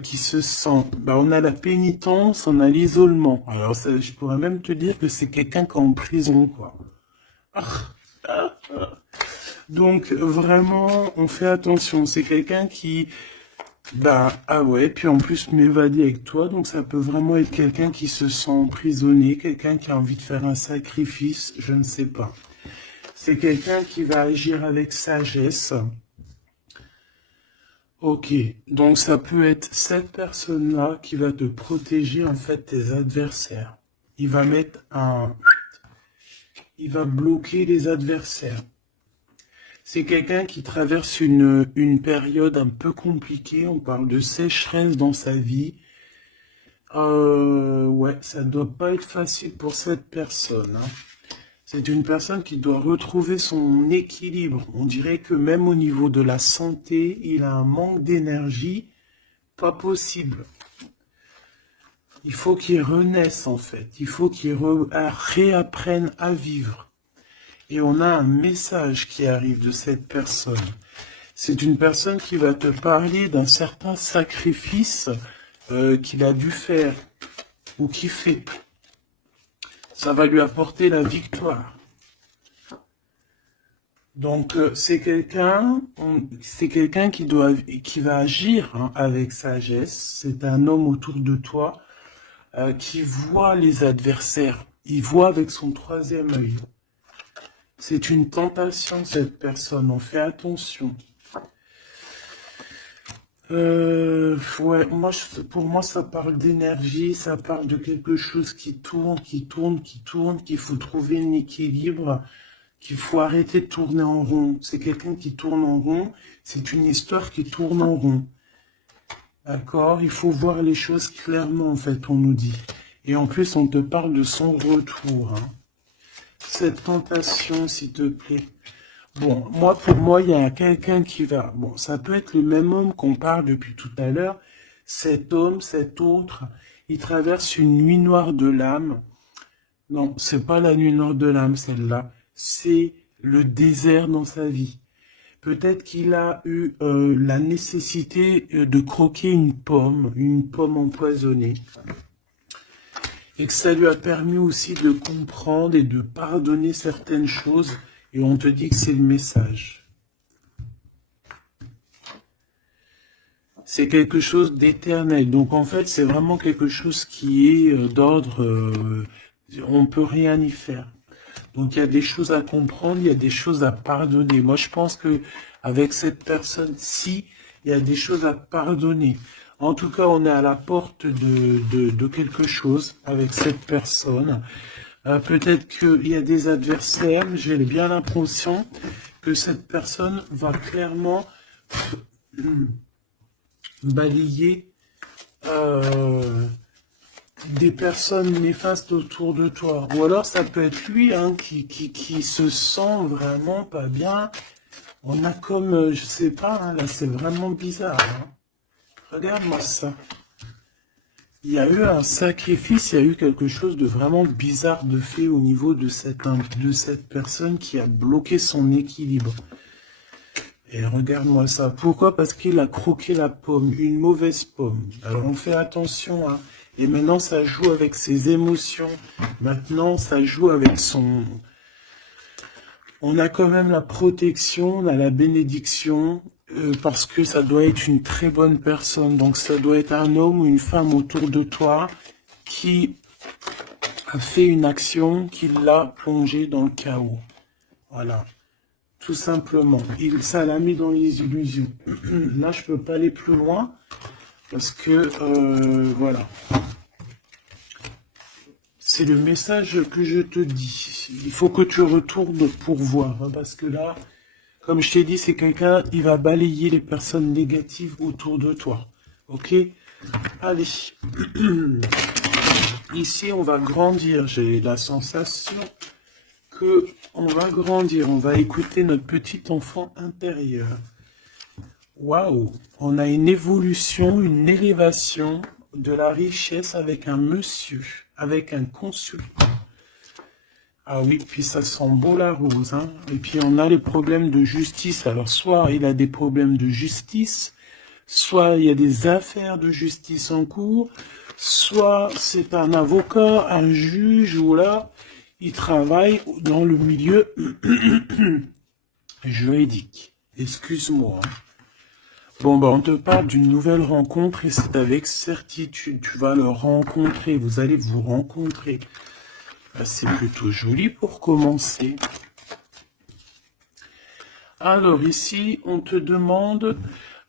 qui se sent... Bah, on a la pénitence, on a l'isolement. Alors, je pourrais même te dire que c'est quelqu'un qui est en prison, quoi. Donc, vraiment, on fait attention. C'est quelqu'un qui... Bah, ah ouais, puis en plus m'évader avec toi, donc ça peut vraiment être quelqu'un qui se sent emprisonné, quelqu'un qui a envie de faire un sacrifice, je ne sais pas. C'est quelqu'un qui va agir avec sagesse. Ok, donc ça peut être cette personne-là qui va te protéger en fait tes adversaires. Il va mettre un... Il va bloquer les adversaires. C'est quelqu'un qui traverse une période un peu compliquée. On parle de sécheresse dans sa vie. Ouais, ça doit pas être facile pour cette personne, hein. C'est une personne qui doit retrouver son équilibre. On dirait que même au niveau de la santé, il a un manque d'énergie pas possible. Il faut qu'il renaisse en fait. Il faut qu'il réapprenne à vivre. Et on a un message qui arrive de cette personne. C'est une personne qui va te parler d'un certain sacrifice qu'il a dû faire ou qu'il fait. Ça va lui apporter la victoire. Donc c'est quelqu'un qui va agir, hein, avec sagesse. C'est un homme autour de toi qui voit les adversaires. Il voit avec son troisième œil. C'est une tentation, cette personne. On fait attention. Ouais, pour moi, ça parle d'énergie, ça parle de quelque chose qui tourne, qu'il faut trouver un équilibre, qu'il faut arrêter de tourner en rond. C'est quelqu'un qui tourne en rond, c'est une histoire qui tourne en rond. D'accord? Il faut voir les choses clairement, en fait, on nous dit. Et en plus, on te parle de son retour. Hein. Cette tentation, s'il te plaît. Bon, moi, pour moi, il y a quelqu'un qui va... Bon, ça peut être le même homme qu'on parle depuis tout à l'heure. Cet homme, cet autre, il traverse une nuit noire de l'âme. Non, c'est pas la nuit noire de l'âme, celle-là. C'est le désert dans sa vie. Peut-être qu'il a eu la nécessité de croquer une pomme empoisonnée. Et que ça lui a permis aussi de comprendre et de pardonner certaines choses. Et on te dit que c'est le message. C'est quelque chose d'éternel. Donc en fait, c'est vraiment quelque chose qui est d'ordre... on ne peut rien y faire. Donc il y a des choses à comprendre, il y a des choses à pardonner. Moi, je pense que avec cette personne-ci, il y a des choses à pardonner. En tout cas, on est à la porte de quelque chose avec cette personne. Peut-être qu'il y a des adversaires, j'ai bien l'impression que cette personne va clairement balayer des personnes néfastes autour de toi. Ou alors ça peut être lui hein, qui se sent vraiment pas bien. On a comme, je sais pas, hein, là c'est vraiment bizarre. Hein. Regarde-moi ça. Il y a eu un sacrifice, il y a eu quelque chose de vraiment bizarre de fait au niveau de cette personne qui a bloqué son équilibre. Et regarde-moi ça. Pourquoi? Parce qu'il a croqué la pomme, une mauvaise pomme. Alors on fait attention, hein. Et maintenant ça joue avec ses émotions. Maintenant ça joue avec son... On a quand même la protection, on a la bénédiction, parce que ça doit être une très bonne personne. Donc ça doit être un homme ou une femme autour de toi qui a fait une action qui l'a plongé dans le chaos. Voilà. Tout simplement. Ça l'a mis dans les illusions. Là, je peux pas aller plus loin parce que, voilà. C'est le message que je te dis. Il faut que tu retournes pour voir. Hein, parce que là, comme je t'ai dit, c'est quelqu'un, il va balayer les personnes négatives autour de toi. Ok? Allez. Ici, on va grandir. J'ai la sensation que on va grandir. On va écouter notre petit enfant intérieur. Waouh! On a une évolution, une élévation de la richesse avec un monsieur, avec un consultant. Ah oui, puis ça sent beau la rose, hein. Et puis on a les problèmes de justice. Alors soit il a des problèmes de justice, soit il y a des affaires de justice en cours, soit c'est un avocat, un juge, ou là, il travaille dans le milieu juridique. Excuse-moi. Bon, bah, on te parle d'une nouvelle rencontre et c'est avec certitude. Tu vas le rencontrer, vous allez vous rencontrer. Bah, c'est plutôt joli pour commencer. Alors ici, on te demande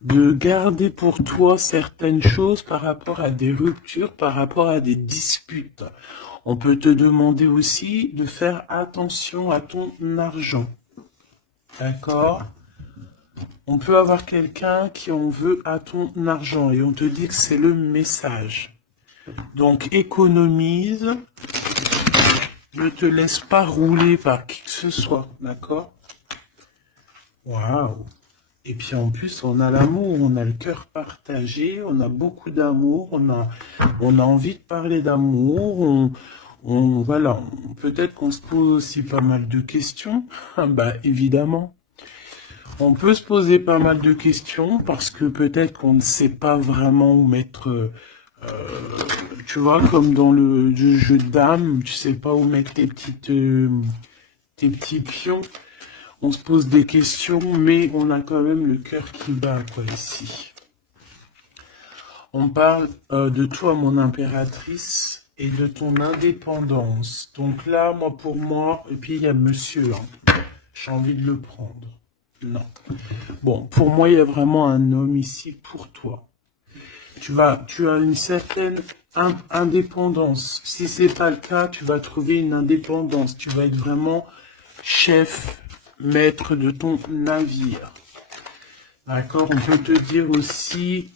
de garder pour toi certaines choses par rapport à des ruptures, par rapport à des disputes. On peut te demander aussi de faire attention à ton argent. D'accord ? On peut avoir quelqu'un qui en veut à ton argent et on te dit que c'est le message. Donc économise, ne te laisse pas rouler par qui que ce soit, d'accord? Waouh! Et puis en plus, on a l'amour, on a le cœur partagé, on a beaucoup d'amour, on a envie de parler d'amour, voilà, peut-être qu'on se pose aussi pas mal de questions, bah évidemment. On peut se poser pas mal de questions parce que peut-être qu'on ne sait pas vraiment où mettre, tu vois, comme dans le jeu de dames, tu sais pas où mettre tes petits pions. On se pose des questions, mais on a quand même le cœur qui bat, quoi, ici. On parle de toi, mon impératrice, et de ton indépendance. Donc là, pour moi, et puis il y a monsieur, hein. J'ai envie de le prendre. Non. Bon, pour moi, il y a vraiment un homme ici pour toi. Tu as une certaine indépendance. Si c'est pas le cas, tu vas trouver une indépendance. Tu vas être vraiment chef, maître de ton navire. D'accord? On peut te dire aussi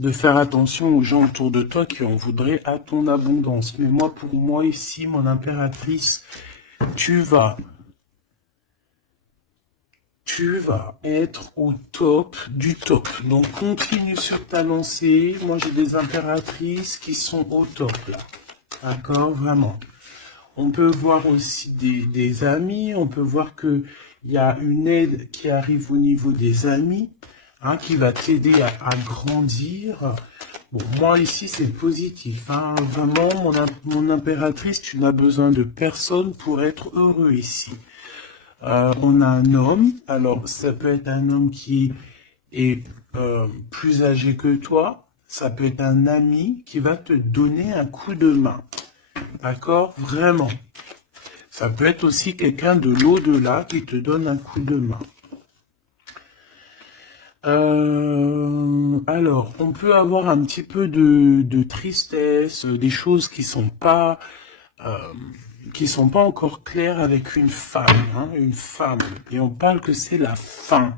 de faire attention aux gens autour de toi qui en voudraient à ton abondance. Mais moi, pour moi, ici, mon impératrice, tu vas être au top du top. Donc, continue sur ta lancée. Moi, j'ai des impératrices qui sont au top, là. D'accord? Vraiment. On peut voir aussi des amis. On peut voir que il y a une aide qui arrive au niveau des amis, hein, qui va t'aider à grandir. Bon, moi, ici, c'est positif. Hein. Vraiment, mon impératrice, tu n'as besoin de personne pour être heureux ici. On a un homme, alors ça peut être un homme qui est plus âgé que toi, ça peut être un ami qui va te donner un coup de main, d'accord? Vraiment. Ça peut être aussi quelqu'un de l'au-delà qui te donne un coup de main. Alors, on peut avoir un petit peu de tristesse, des choses qui sont pas encore claires avec une femme, hein, une femme. Et on parle que c'est la fin.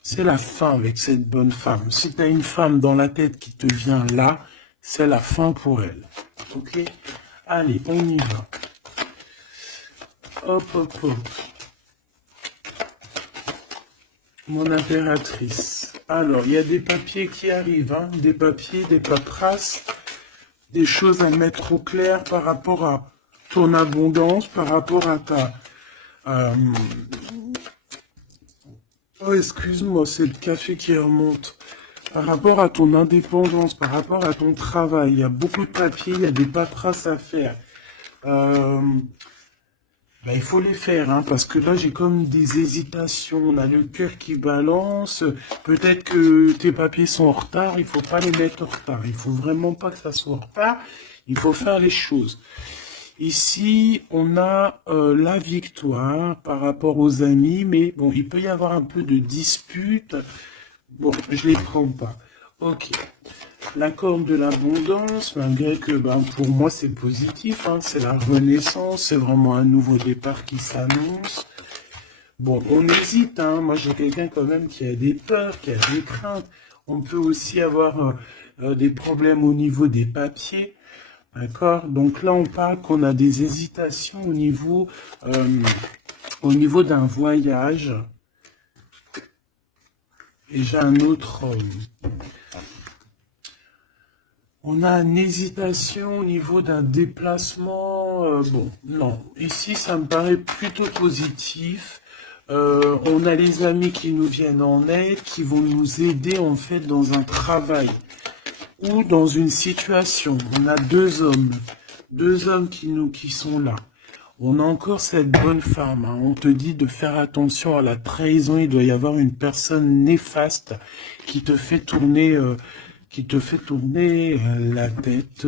C'est la fin avec cette bonne femme. Si tu as une femme dans la tête qui te vient là, c'est la fin pour elle. Ok? Allez, on y va. Hop, hop, hop. Mon impératrice. Alors, il y a des papiers qui arrivent, hein, des papiers, des paperasses, des choses à mettre au clair par rapport à ton abondance, par rapport à ta... Oh, excuse-moi, c'est le café qui remonte. Par rapport à ton indépendance, par rapport à ton travail, il y a beaucoup de papiers, il y a des paperasses à faire. Il faut les faire, hein, parce que là, j'ai comme des hésitations. On a le cœur qui balance. Peut-être que tes papiers sont en retard. Il faut pas les mettre en retard. Il faut vraiment pas que ça soit en retard. Il faut faire les choses. Ici, on a la victoire par rapport aux amis. Mais bon, il peut y avoir un peu de dispute. Bon, je les prends pas. Ok. La corne de l'abondance, malgré que pour moi c'est positif, hein, c'est la renaissance, c'est vraiment un nouveau départ qui s'annonce. Bon, on hésite, hein, moi j'ai quelqu'un quand même qui a des peurs, qui a des craintes. On peut aussi avoir des problèmes au niveau des papiers, d'accord? Donc là on parle qu'on a des hésitations au niveau d'un voyage. Et j'ai un autre... on a une hésitation au niveau d'un déplacement. Bon, non. Ici, ça me paraît plutôt positif. On a les amis qui nous viennent en aide, qui vont nous aider en fait dans un travail ou dans une situation. On a deux hommes qui sont là. On a encore cette bonne femme. Hein. On te dit de faire attention à la trahison. Il doit y avoir une personne néfaste qui te fait tourner... la tête.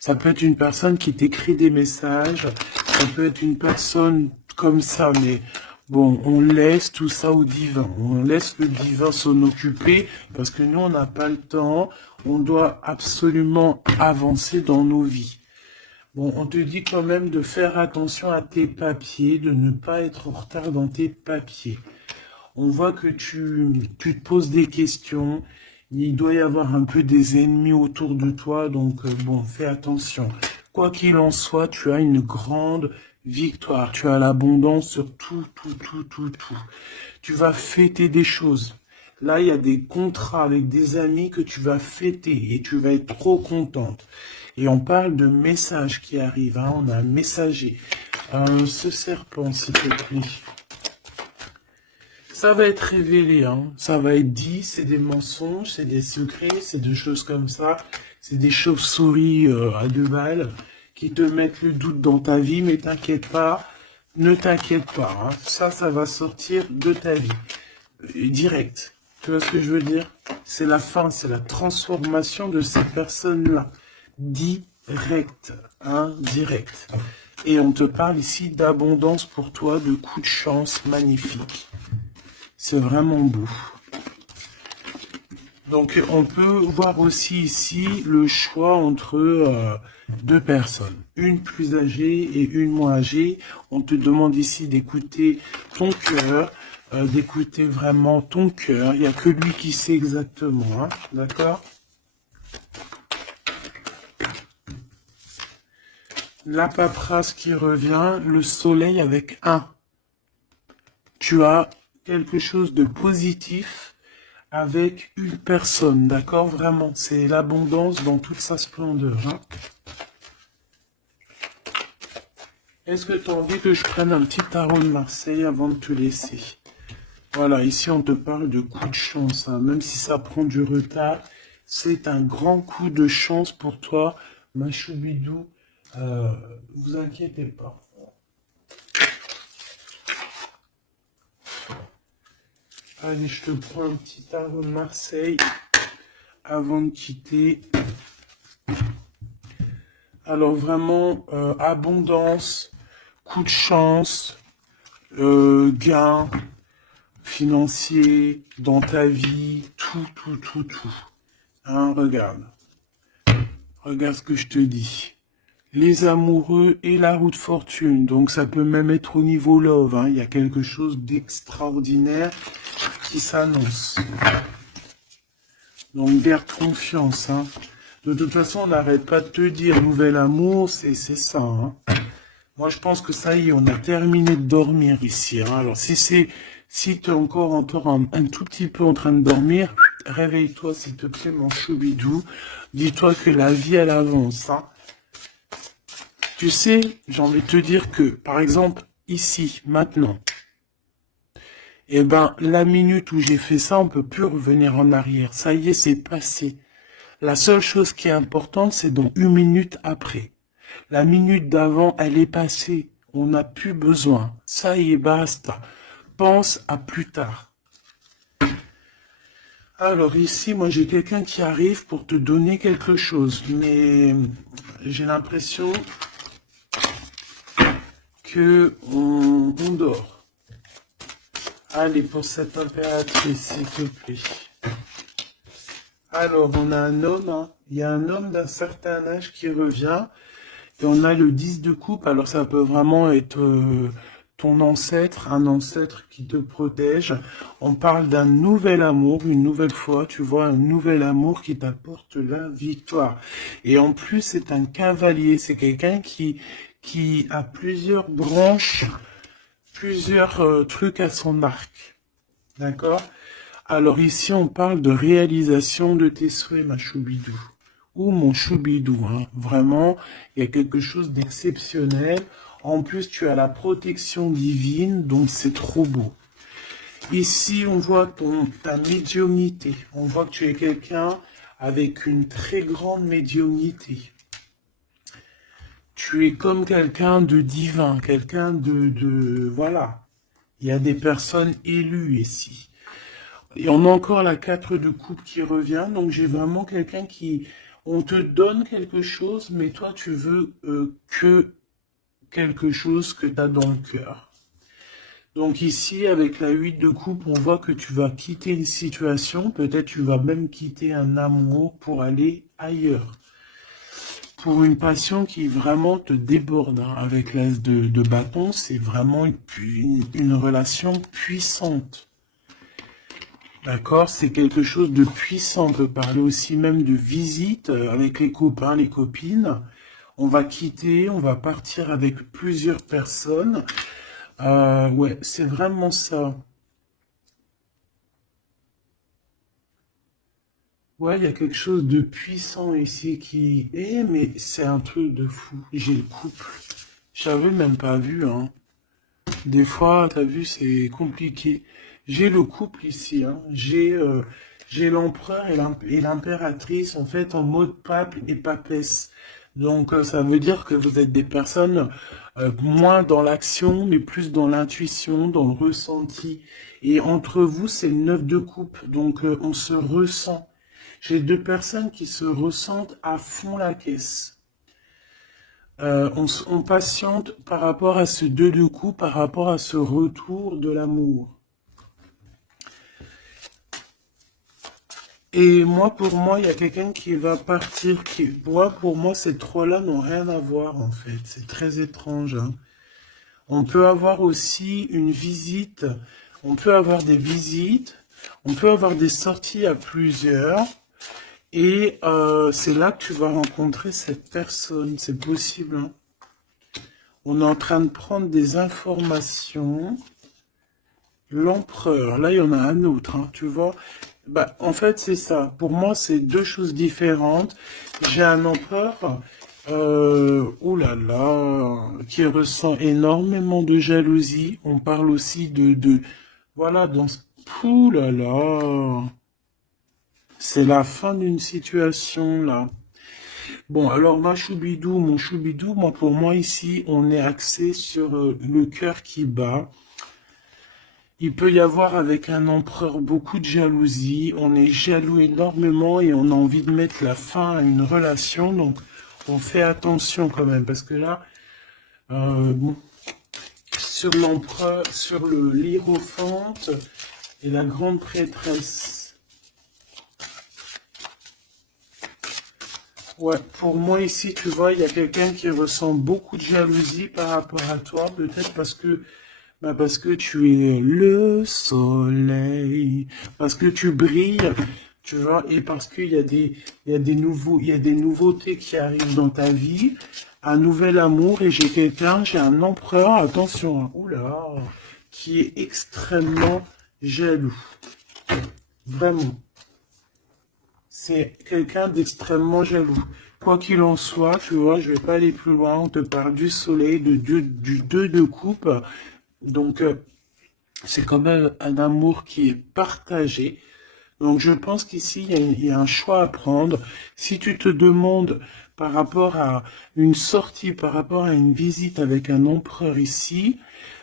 Ça peut être une personne qui t'écrit des messages, ça peut être une personne comme ça, mais bon, on laisse tout ça au divin. On laisse le divin s'en occuper, parce que nous, on n'a pas le temps. On doit absolument avancer dans nos vies. Bon, on te dit quand même de faire attention à tes papiers, de ne pas être en retard dans tes papiers. On voit que tu te poses des questions. Il doit y avoir un peu des ennemis autour de toi, donc bon, fais attention. Quoi qu'il en soit, tu as une grande victoire. Tu as l'abondance sur tout. Tu vas fêter des choses. Là, il y a des contrats avec des amis que tu vas fêter et tu vas être trop contente. Et on parle de messages qui arrivent. Hein. On a un messager. Ce serpent, s'il te plaît. Ça va être révélé, hein. Ça va être dit, c'est des mensonges, c'est des secrets, c'est des choses comme ça. C'est des chauves-souris à deux balles qui te mettent le doute dans ta vie, mais t'inquiète pas, ne t'inquiète pas. Hein. Ça va sortir de ta vie. Direct. Tu vois ce que je veux dire? C'est la fin, c'est la transformation de ces personnes-là. Direct, hein, direct. Et on te parle ici d'abondance pour toi, de coups de chance magnifiques. C'est vraiment beau. Donc, on peut voir aussi ici le choix entre deux personnes. Une plus âgée et une moins âgée. On te demande ici d'écouter ton cœur. d'écouter vraiment ton cœur. Il n'y a que lui qui sait exactement, hein, d'accord? La paperasse qui revient, le soleil avec un. Tu as quelque chose de positif avec une personne, d'accord? Vraiment, c'est l'abondance dans toute sa splendeur, hein. Est-ce que tu as envie que je prenne un petit tarot de Marseille avant de te laisser? Voilà, ici on te parle de coup de chance, hein. Même si ça prend du retard, c'est un grand coup de chance pour toi, ma choubidou. Vous inquiétez pas. Allez, je te prends un petit tarot de Marseille avant de quitter. Alors vraiment, abondance, coup de chance, gain financier dans ta vie, tout, tout, tout, tout. Hein, regarde. Regarde ce que je te dis. Les amoureux et la roue de fortune. Donc ça peut même être au niveau love, hein. Il y a quelque chose d'extraordinaire qui s'annonce. Donc garde confiance, hein. De toute façon, on n'arrête pas de te dire nouvel amour, c'est ça, hein. Moi, je pense que ça y est, on a terminé de dormir ici, hein. Alors, si tu es encore un tout petit peu en train de dormir, réveille-toi, s'il te plaît, mon choubidou. Dis-toi que la vie, elle avance, hein. Tu sais, j'ai envie de te dire que, par exemple, ici, maintenant, eh ben, la minute où j'ai fait ça, on peut plus revenir en arrière. Ça y est, c'est passé. La seule chose qui est importante, c'est donc une minute après. La minute d'avant, elle est passée. On n'a plus besoin. Ça y est, basta. Pense à plus tard. Alors ici, moi j'ai quelqu'un qui arrive pour te donner quelque chose. Mais j'ai l'impression que on dort. Allez, pour cette impératrice, s'il te plaît. Alors, on a un homme, hein. Il y a un homme d'un certain âge qui revient. Et on a le 10 de coupe, alors ça peut vraiment être ton ancêtre, un ancêtre qui te protège. On parle d'un nouvel amour, une nouvelle fois, tu vois, un nouvel amour qui t'apporte la victoire. Et en plus, c'est un cavalier, c'est quelqu'un qui a plusieurs branches, plusieurs trucs à son arc. D'accord? Alors ici, on parle de réalisation de tes souhaits, ma choubidou. Ou mon choubidou, hein. Vraiment, il y a quelque chose d'exceptionnel. En plus, tu as la protection divine, donc c'est trop beau. Ici, on voit ta médiumnité. On voit que tu es quelqu'un avec une très grande médiumnité. Tu es comme quelqu'un de divin, quelqu'un voilà. Il y a des personnes élues ici. Et on a encore la 4 de coupe qui revient, donc j'ai vraiment quelqu'un qui... On te donne quelque chose, mais toi tu veux que quelque chose que tu as dans le cœur. Donc ici, avec la 8 de coupe, on voit que tu vas quitter une situation, peut-être tu vas même quitter un amour pour aller ailleurs. Pour une passion qui vraiment te déborde, hein. Avec l'as de bâton, c'est vraiment une relation puissante. D'accord, c'est quelque chose de puissant. On peut parler aussi même de visite avec les copains, les copines. On va quitter, on va partir avec plusieurs personnes. Ouais, c'est vraiment ça. Ouais, il y a quelque chose de puissant ici qui... mais c'est un truc de fou. J'ai le couple. J'avais même pas vu, hein. Des fois, t'as vu, c'est compliqué. J'ai le couple ici, hein. J'ai l'empereur et l'impératrice, en fait, en mode pape et papesse. Donc, ça veut dire que vous êtes des personnes moins dans l'action, mais plus dans l'intuition, dans le ressenti. Et entre vous, c'est le 9 de coupe. Donc, on se ressent. J'ai deux personnes qui se ressentent à fond la caisse. On patiente par rapport à ce 2 de coupe, par rapport à ce retour de l'amour. Et moi, pour moi, il y a quelqu'un qui va partir. Pour moi, ces trois-là n'ont rien à voir, en fait. C'est très étrange, hein. On peut avoir aussi une visite On peut avoir des visites, on peut avoir des sorties à plusieurs. Et c'est là que tu vas rencontrer cette personne, c'est possible, hein. On est en train de prendre des informations. L'empereur, là il y en a un autre, hein, tu vois. Bah, en fait c'est ça, pour moi c'est deux choses différentes. J'ai un empereur, oh là là, qui ressent énormément de jalousie. On parle aussi voilà, dans ce... Ouh là là, c'est la fin d'une situation là. Bon, alors mon choubidou, moi pour moi ici, on est axé sur le cœur qui bat. Il peut y avoir avec un empereur beaucoup de jalousie. On est jaloux énormément et on a envie de mettre la fin à une relation. Donc, on fait attention quand même parce que là, bon, sur l'empereur, sur le l'hiérophante et la grande prêtresse. Ouais, pour moi ici, tu vois, il y a quelqu'un qui ressent beaucoup de jalousie par rapport à toi, peut-être parce que tu es le soleil, parce que tu brilles, tu vois, et parce il y a des nouveautés qui arrivent dans ta vie, un nouvel amour, et j'ai un empereur, attention, hein, oula, qui est extrêmement jaloux, vraiment. C'est quelqu'un d'extrêmement jaloux. Quoi qu'il en soit, tu vois, je vais pas aller plus loin, on te parle du soleil, du 2 de coupe, donc c'est quand même un amour qui est partagé. Donc je pense qu'ici, il y a un choix à prendre. Si tu te demandes par rapport à une sortie, par rapport à une visite avec un empereur ici,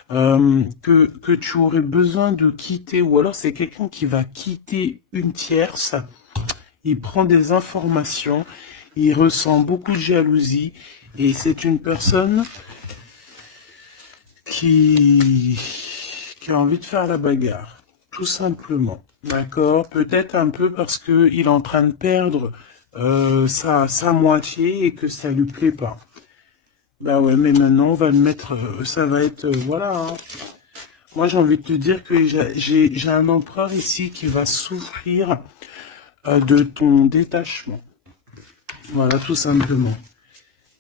que tu aurais besoin de quitter, ou alors c'est quelqu'un qui va quitter une tierce, il prend des informations, il ressent beaucoup de jalousie, et c'est une personne qui a envie de faire la bagarre, tout simplement. D'accord? Peut-être un peu parce que il est en train de perdre sa moitié et que ça lui plaît pas. Bah ouais, mais maintenant on va le mettre, ça va être, voilà, hein. Moi j'ai envie de te dire que j'ai un empereur ici qui va souffrir de ton détachement. Voilà, tout simplement.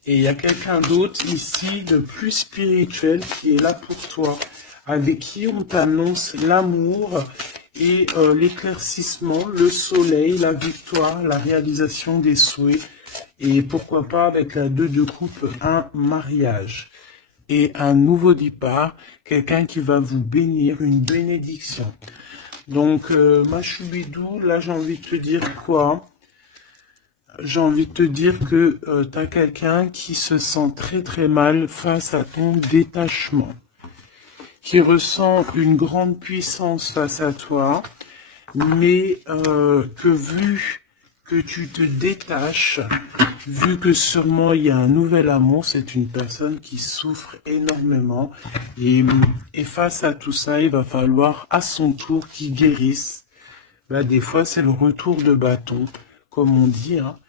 Et il y a quelqu'un d'autre ici de plus spirituel qui est là pour toi, avec qui on t'annonce l'amour et l'éclaircissement, le soleil, la victoire, la réalisation des souhaits. Et pourquoi pas avec la 2 de coupe, un mariage. Et un nouveau départ, quelqu'un qui va vous bénir, une bénédiction. Donc, ma choubidou, là j'ai envie de te dire quoi? J'ai envie de te dire que tu as quelqu'un qui se sent très très mal face à ton détachement, qui ressent une grande puissance face à toi, mais que vu que tu te détaches, vu que sûrement il y a un nouvel amour, c'est une personne qui souffre énormément, et face à tout ça, il va falloir à son tour qu'il guérisse. Bah, des fois, c'est le retour de bâton, comme on dit, hein.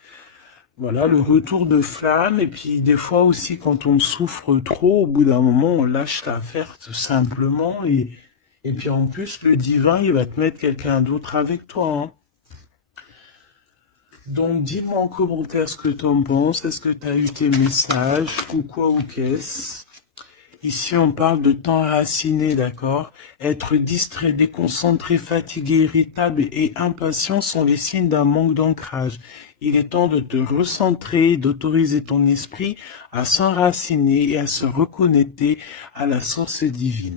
Voilà, le retour de flamme, et puis des fois aussi quand on souffre trop, au bout d'un moment, on lâche l'affaire tout simplement, et puis en plus, le divin, il va te mettre quelqu'un d'autre avec toi, hein. Donc dis-moi en commentaire ce que tu en penses, est-ce que tu as eu tes messages, ou quoi ou qu'est-ce? Ici, on parle de temps raciné, d'accord? Être distrait, déconcentré, fatigué, irritable et impatient sont les signes d'un manque d'ancrage. Il est temps de te recentrer, d'autoriser ton esprit à s'enraciner et à se reconnecter à la source divine.